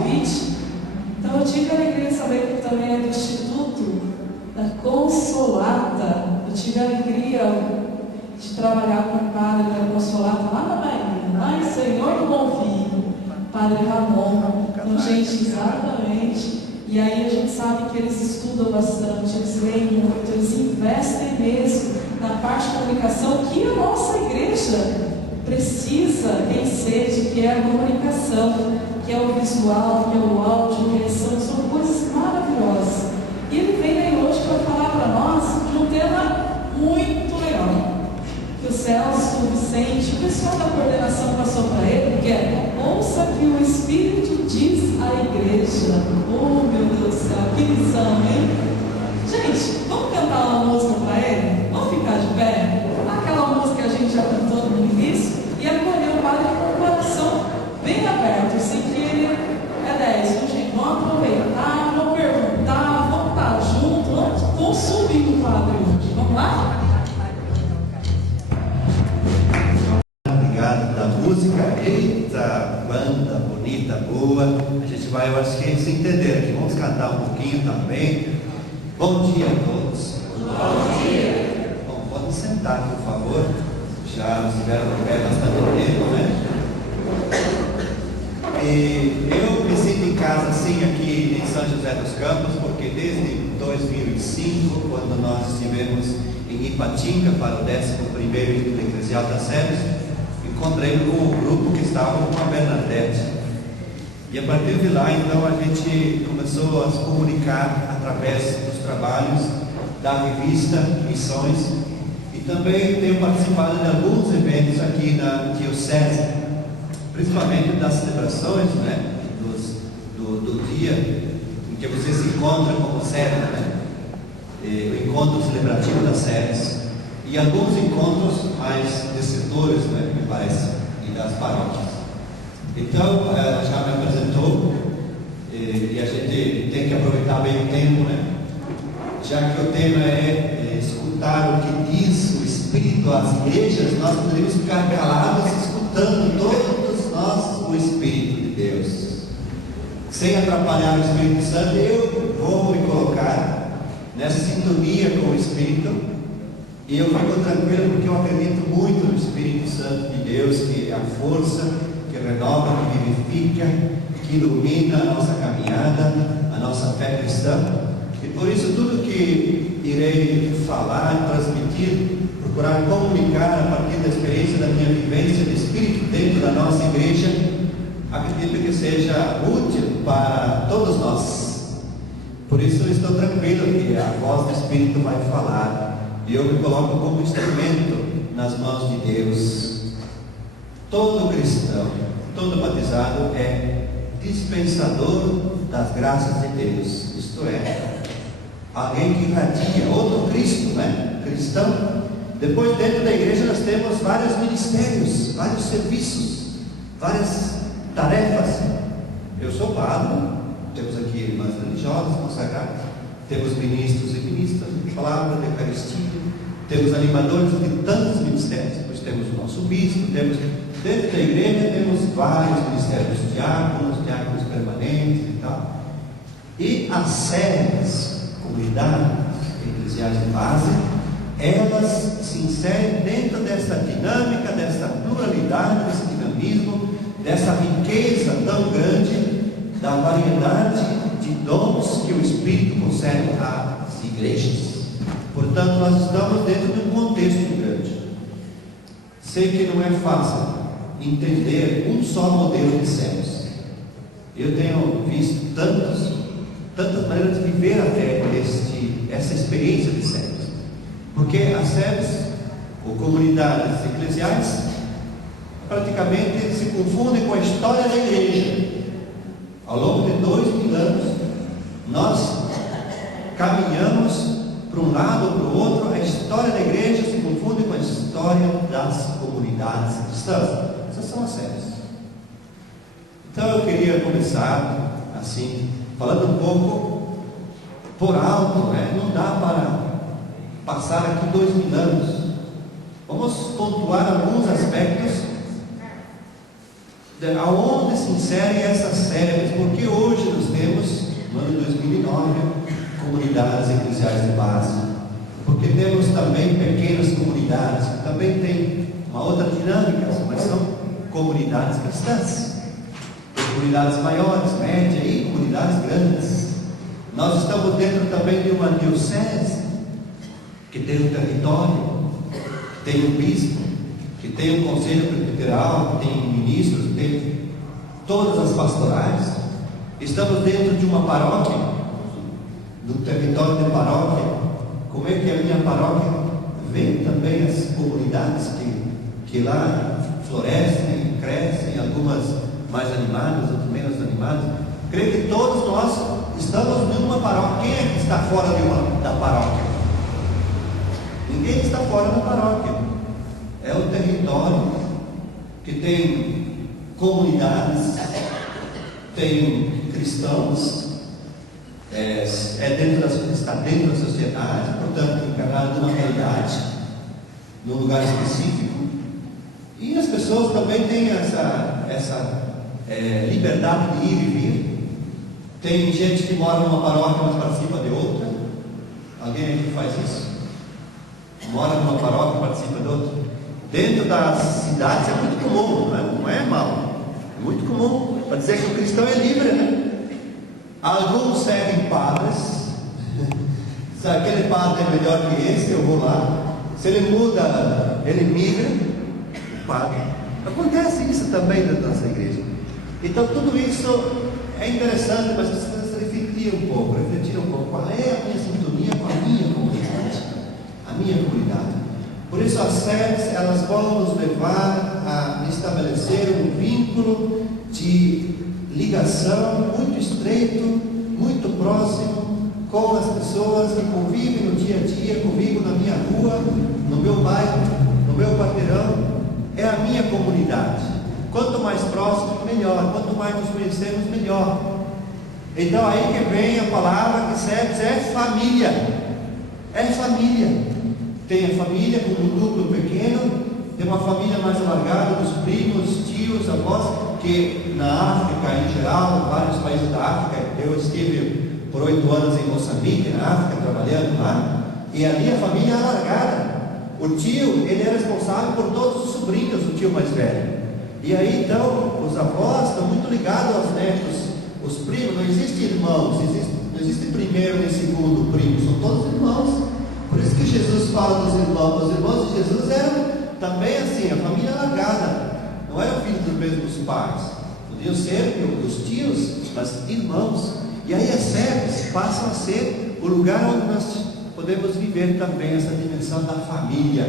convite. Então eu tive a alegria de saber que também é do Instituto da Consolata. Eu tive a alegria de trabalhar com o padre da Consolata lá na Bahia, lá em Senhor do Bom Fim, Padre Ramon. Então, gente, exatamente. E aí a gente sabe que eles estudam bastante, eles leem muito, eles investem mesmo na parte de comunicação que a nossa igreja precisa, tem sede, que é a comunicação, que é o visual, que é o áudio, que são coisas maravilhosas. E ele vem aí hoje para falar para nós de um tema muito legal, que o Celso, o Vicente, o pessoal da coordenação passou para ele, que é: ouça que o Espírito diz à igreja. Oh, meu Deus do céu, que lição, hein? Gente, vamos cantar uma música para ele? Vamos ficar de pé? Aquela música que a gente já cantou no início, e acolher o padre com o coração bem aberto. Eu sei que ele é 10, então, gente, vamos aproveitar, vamos perguntar, vamos estar juntos, vamos consumir o padre hoje. Vamos lá? Obrigado da música. Eita, banda bonita, boa. A gente vai, eu acho que se entender aqui. Vamos cantar um pouquinho também. Bom dia a todos. Bom dia. Bom, podem sentar, por favor. Já estiveram no pé bastante tempo, né? E eu me sinto em casa assim aqui em São José dos Campos, porque desde 2005, quando nós estivemos em Ipatinga para o 11º Estudo Eclesial da SEBS, encontrei com o grupo que estava com a Bernadette. E a partir de lá, então, a gente começou a se comunicar através dos trabalhos da revista Missões, e também tenho participado de alguns eventos aqui na Diocese, principalmente das celebrações, né, do dia em que você se encontra como sede, né, o encontro celebrativo das sedes, e alguns encontros mais de setores, né, me parece, e das paróquias. Então, ela já me apresentou, e a gente tem que aproveitar bem o tempo, né? Já que o tema é escutar o que diz o Espírito às igrejas, nós poderíamos ficar calados escutando todos nós o Espírito de Deus, sem atrapalhar o Espírito Santo. Eu vou me colocar nessa sintonia com o Espírito, e eu fico tranquilo porque eu acredito muito no Espírito Santo de Deus, que é a força que renova, que vivifica, que ilumina a nossa caminhada, a nossa fé cristã. E por isso tudo que irei falar, transmitir, procurar comunicar a partir da experiência da minha vivência de Espírito dentro da nossa igreja, acredito que seja útil para todos nós. Por isso eu estou tranquilo que a voz do Espírito vai falar, e eu me coloco como instrumento nas mãos de Deus. Todo cristão, todo batizado é dispensador das graças de Deus, isto é, alguém que irradia outro Cristo, né? Cristão. Depois, dentro da igreja, nós temos vários ministérios, vários serviços, várias tarefas. Eu sou padre, temos aqui irmãs religiosas consagradas, temos ministros e ministras de palavra, de Eucaristia, temos animadores de tantos ministérios. Depois temos o nosso bispo, temos dentro da igreja, temos vários ministérios, diáconos permanentes e tal. E as sedes, comunidades eclesiais de base, elas se inserem dentro dessa dinâmica, dessa pluralidade, desse dinamismo, dessa riqueza tão grande, da variedade de dons que o Espírito concede às igrejas. Portanto, nós estamos dentro de um contexto grande. Sei que não é fácil entender um só modelo de céus. Eu tenho visto tantas maneiras de viver até essa experiência de céus. Porque as sedes, ou comunidades eclesiais, praticamente se confundem com a história da igreja. Ao longo de 2000 anos, nós caminhamos para um lado ou para o outro. A história da igreja se confunde com a história das comunidades cristãs. Essas são as sedes. Então eu queria começar assim, falando um pouco por alto, né? Não dá para passar aqui 2000 anos. Vamos pontuar alguns aspectos de aonde se inserem essas séries, porque comunidades eclesiais de base, porque temos também pequenas comunidades que também têm uma outra dinâmica, mas são comunidades cristãs. Tem comunidades maiores, médias e comunidades grandes. Nós estamos dentro também de uma diocese que tem um território, que tem um bispo, que tem um conselho presbiteral, que tem ministros, que tem todas as pastorais. Estamos dentro de uma paróquia, do território de paróquia. Como é que a minha paróquia vê também as comunidades que lá florescem, crescem, algumas mais animadas, outras menos animadas. Creio que todos nós estamos numa paróquia. Quem é que está fora da paróquia? Ninguém está fora da paróquia. É o território que tem comunidades, tem cristãos, está dentro da sociedade, portanto encarnado de uma realidade, num lugar específico. E as pessoas também têm essa liberdade de ir e vir. Tem gente que mora numa paróquia, mas participa de outra. Alguém aqui faz isso? Mora numa paróquia e participa de outra. Dentro das cidades é muito comum, não é mal. É muito comum, para dizer que o cristão é livre, né? Alguns seguem padres. Se aquele padre é melhor que esse, eu vou lá. Se ele muda, ele migra. O padre. Acontece isso também dentro da nossa igreja. Então tudo isso é interessante, mas precisa refletir um pouco. Qual é a minha sintonia com a minha comunidade? A minha comunidade. Por isso as sedes, elas vão nos levar a estabelecer um vínculo de ligação muito estreito, muito próximo com as pessoas que convivem no dia a dia comigo, na minha rua, no meu bairro, no meu quarteirão. É a minha comunidade. Quanto mais próximo, melhor. Quanto mais nos conhecemos, melhor. Então aí que vem a palavra que serve, é família. É família. Tem a família como um núcleo pequeno, tem uma família mais alargada dos primos, tios, avós, que na África em geral, vários países da África, eu estive por 8 anos em Moçambique, na África, trabalhando lá, e ali a família é alargada. O tio, ele é responsável por todos os sobrinhos do tio mais velho. E aí então, os avós estão muito ligados aos netos, os primos. Não existe irmãos, não existe primeiro nem segundo primo, são todos irmãos. Por isso que Jesus fala dos irmãos. Os irmãos de Jesus eram também assim, a família alargada. Não eram filhos dos mesmos pais, podiam ser dos tios, mas irmãos. E aí as sedes passam a ser o lugar onde nós podemos viver também essa dimensão da família.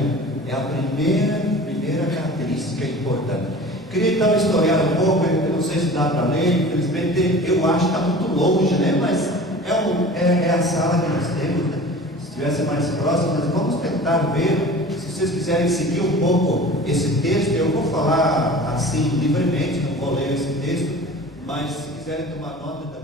É a primeira característica importante. Queria então historiar um pouco, eu não sei se dá para ler, infelizmente eu acho que está muito longe, né? Mas é a sala que nós temos, né? Se estivesse mais próximo, nós vamos tentar ver. Se vocês quiserem seguir um pouco esse texto, eu vou falar assim livremente, não vou ler esse texto, mas se quiserem tomar nota